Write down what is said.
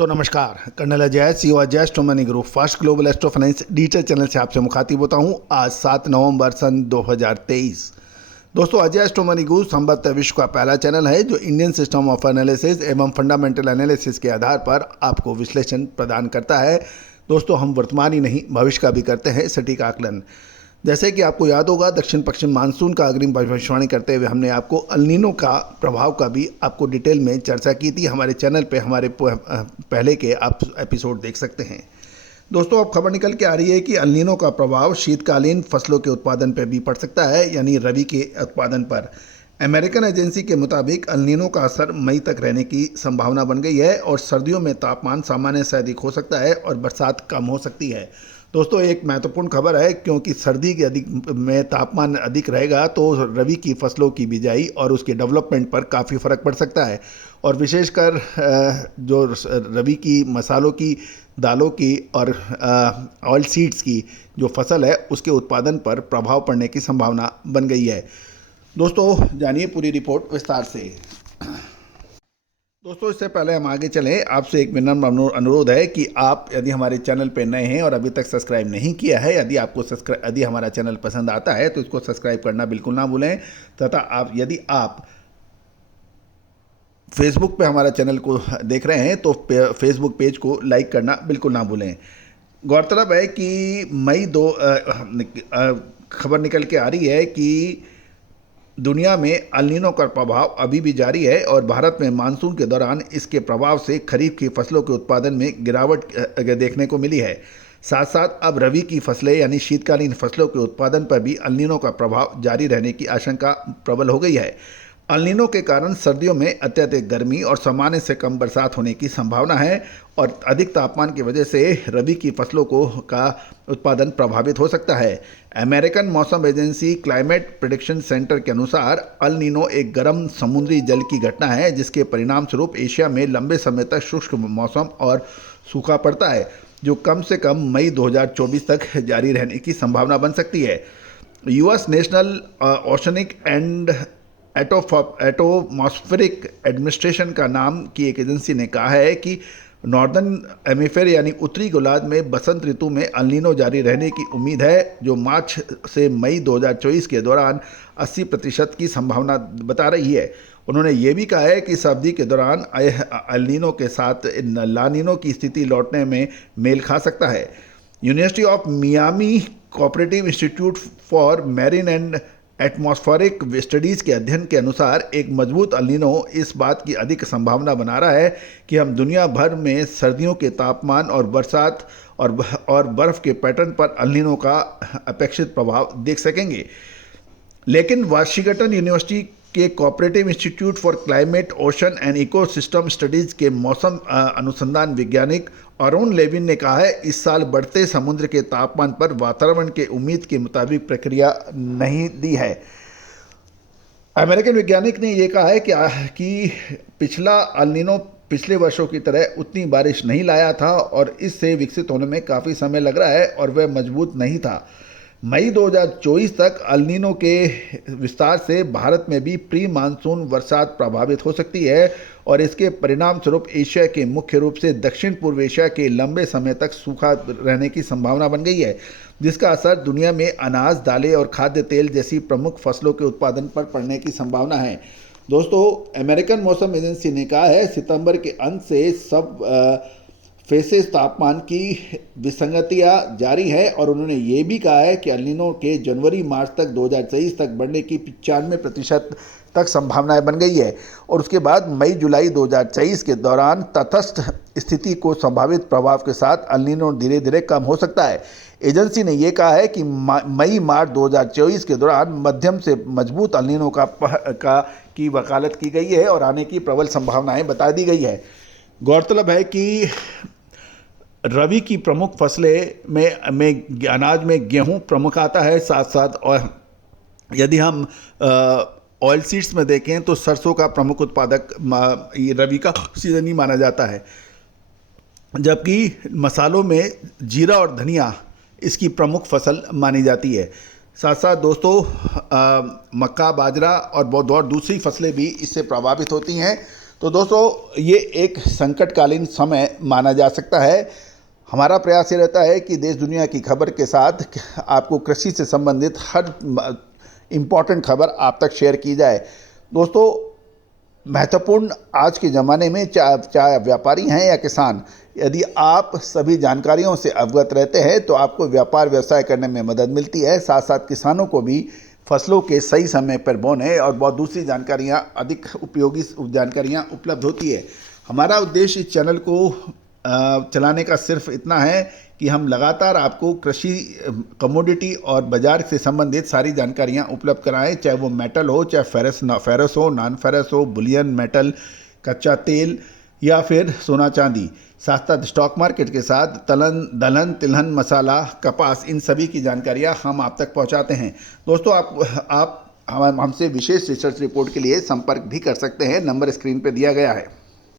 दोस्तों नमस्कार। Colonel Ajay CO Ajay astromoney group fast global astro finance digital channel से आपसे मुखातिब होता हूं। आज 7 नवंबर सन 2023। दोस्तों अजय एस्ट्रोमनी ग्रुप संभवतः विश्व का पहला चैनल है जो इंडियन सिस्टम ऑफ एनालिसिस एवं फंडामेंटल एनालिसिस के आधार पर आपको विश्लेषण प्रदान करता है। दोस्तों हम वर्तमान ही नहीं भविष्य का भी करते हैं सटीक आकलन। जैसे कि आपको याद होगा दक्षिण पश्चिम मानसून का अग्रिम भविष्यवाणी करते हुए हमने आपको अल नीनो का प्रभाव का भी आपको डिटेल में चर्चा की थी। हमारे चैनल पे हमारे पहले के आप एपिसोड देख सकते हैं। दोस्तों अब खबर निकल के आ रही है कि अल नीनो का प्रभाव शीतकालीन फसलों के उत्पादन पर भी पड़ सकता है, यानी रबी के उत्पादन पर। अमेरिकन एजेंसी के मुताबिक अल नीनो का असर मई तक रहने की संभावना बन गई है और सर्दियों में तापमान सामान्य से अधिक हो सकता है और बरसात कम हो सकती है। दोस्तों एक महत्वपूर्ण खबर है क्योंकि सर्दी के में तापमान अधिक रहेगा तो रबी की फसलों की बिजाई और उसके डेवलपमेंट पर काफ़ी फ़र्क पड़ सकता है और विशेषकर जो रबी की मसालों की, दालों की और ऑयल सीड्स की जो फसल है उसके उत्पादन पर प्रभाव पड़ने की संभावना बन गई है। दोस्तों जानिए पूरी रिपोर्ट विस्तार से। दोस्तों इससे पहले हम आगे चलें, आपसे एक विनम्र अनुरोध है कि आप यदि हमारे चैनल पर नए हैं और अभी तक सब्सक्राइब नहीं किया है, यदि हमारा चैनल पसंद आता है तो इसको सब्सक्राइब करना बिल्कुल ना भूलें तथा यदि आप फेसबुक पे हमारा चैनल को देख रहे हैं तो फेसबुक पेज को लाइक करना बिल्कुल ना भूलें। गौरतलब है कि खबर निकल के आ रही है कि दुनिया में अल नीनो का प्रभाव अभी भी जारी है और भारत में मानसून के दौरान इसके प्रभाव से खरीफ की फसलों के उत्पादन में गिरावट देखने को मिली है। साथ साथ अब रबी की फसलें यानी शीतकालीन फसलों के उत्पादन पर भी अल नीनो का प्रभाव जारी रहने की आशंका प्रबल हो गई है। अल नीनो के कारण सर्दियों में अत्यधिक गर्मी और सामान्य से कम बरसात होने की संभावना है और अधिक तापमान की वजह से रबी की फसलों का उत्पादन प्रभावित हो सकता है। अमेरिकन मौसम एजेंसी क्लाइमेट प्रेडिक्शन सेंटर के अनुसार अल नीनो एक गर्म समुद्री जल की घटना है जिसके परिणाम स्वरूप एशिया में लंबे समय तक शुष्क मौसम और सूखा पड़ता है जो कम से कम मई 2024 तक जारी रहने की संभावना बन सकती है। US national oceanic and atmospheric administration का नाम की एक एजेंसी ने कहा है कि नॉर्दर्न हेमिस्फीयर यानी उत्तरी गोलार्ध में बसंत ऋतु में अल नीनो जारी रहने की उम्मीद है जो मार्च से मई 2024 के दौरान 80% की संभावना बता रही है। उन्होंने ये भी कहा है कि इस अवधि के दौरान अल नीनो के साथ ला नीनो की स्थिति लौटने में मेल खा सकता है। University of Miami cooperative institute for marine and atmospheric studies के अध्ययन के अनुसार एक मजबूत अल नीनो इस बात की अधिक संभावना बना रहा है कि हम दुनिया भर में सर्दियों के तापमान और बरसात और बर्फ़ के पैटर्न पर अल नीनो का अपेक्षित प्रभाव देख सकेंगे। लेकिन वाशिंगटन यूनिवर्सिटी के cooperative institute for climate ocean and ecosystem studies के मौसम अनुसंधान वैज्ञानिक अरुण लेविन ने कहा है इस साल बढ़ते समुद्र के तापमान पर वातावरण के उम्मीद के मुताबिक प्रक्रिया नहीं दी है। अमेरिकन वैज्ञानिक ने यह कहा है कि पिछला अल नीनो पिछले वर्षों की तरह उतनी बारिश नहीं लाया था और इससे विकसित होने में काफ़ी समय लग रहा है और वह मजबूत नहीं था। मई 2024 तक अल नीनो के विस्तार से भारत में भी प्री मानसून बरसात प्रभावित हो सकती है और इसके परिणाम स्वरूप एशिया के मुख्य रूप से दक्षिण पूर्व एशिया के लंबे समय तक सूखा रहने की संभावना बन गई है जिसका असर दुनिया में अनाज, दालें और खाद्य तेल जैसी प्रमुख फसलों के उत्पादन पर पड़ने की संभावना है। दोस्तों अमेरिकन मौसम एजेंसी ने कहा है सितंबर के अंत से सब फेसेस तापमान की विसंगतियां जारी है और उन्होंने ये भी कहा है कि अल नीनो के जनवरी मार्च तक 2023 तक बढ़ने की 95% तक संभावनाएं बन गई है और उसके बाद मई जुलाई 2023 के दौरान तटस्थ स्थिति को संभावित प्रभाव के साथ अल नीनो धीरे धीरे कम हो सकता है। एजेंसी ने यह कहा है कि मई मार्च 2024 के दौरान मध्यम से मजबूत अल नीनो की वकालत की गई है और आने की प्रबल संभावनाएं बता दी गई है। गौरतलब है कि रबी की प्रमुख फसलें में अनाज में गेहूं प्रमुख आता है, साथ साथ और यदि हम ऑयल सीड्स में देखें तो सरसों का प्रमुख उत्पादक रबी का सीजन ही माना जाता है, जबकि मसालों में जीरा और धनिया इसकी प्रमुख फसल मानी जाती है। साथ साथ दोस्तों मक्का, बाजरा और बहुत दूसरी फसलें भी इससे प्रभावित होती हैं। तो दोस्तों ये एक संकटकालीन समय माना जा सकता है। हमारा प्रयास ये रहता है कि देश दुनिया की खबर के साथ आपको कृषि से संबंधित हर इम्पॉर्टेंट खबर आप तक शेयर की जाए। दोस्तों महत्वपूर्ण आज के ज़माने में चाहे व्यापारी हैं या किसान, यदि आप सभी जानकारियों से अवगत रहते हैं तो आपको व्यापार व्यवसाय करने में मदद मिलती है। साथ साथ किसानों को भी फसलों के सही समय पर बोने और बहुत दूसरी जानकारियां, अधिक उपयोगी जानकारियां उपलब्ध होती है। हमारा उद्देश्य इस चैनल को चलाने का सिर्फ इतना है कि हम लगातार आपको कृषि, कमोडिटी और बाजार से संबंधित सारी जानकारियां उपलब्ध कराएं, चाहे वो मेटल हो, चाहे फेरस हो, नॉन फेरस हो, बुलियन, मेटल, कच्चा तेल या फिर सोना चांदी। साथ साथ स्टॉक मार्केट के साथ दलहन, तिलहन, मसाला, कपास, इन सभी की जानकारियां हम आप तक पहुंचाते हैं। दोस्तों आप हमसे विशेष रिसर्च रिपोर्ट के लिए संपर्क भी कर सकते हैं। नंबर स्क्रीन पर दिया गया है।